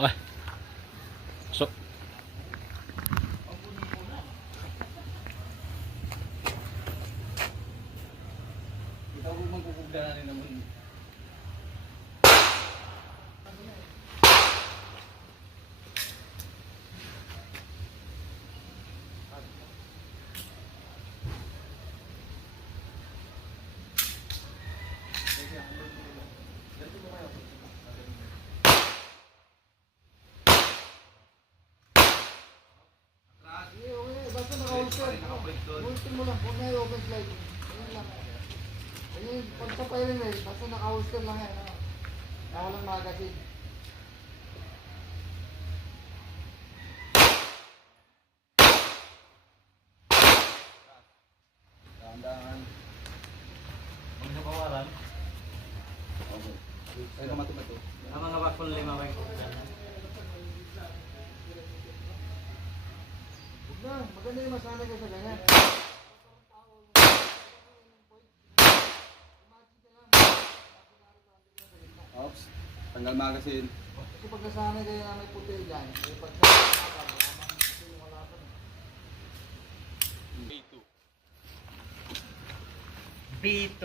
Ay. So. Kita ko magkukugdanan naman. Basta naka-holster. Holster mo lang. Huwag na yung open slide. Ayun lang. Ayun, pag sa firing rail, basta naka-holster lang yan. Nakalang magazine. Dahan-dahan. Huwag na kawalan. Okay. Ay, kamati-mato. Ang mga bakol 5 ba yung Huwag na. Maganda yung masanay ka sa ganyan. Ops. Tanggal magazine. Kasi pag nasanay kayo na may puti dyan, pag sa kapal, wala pa. B2.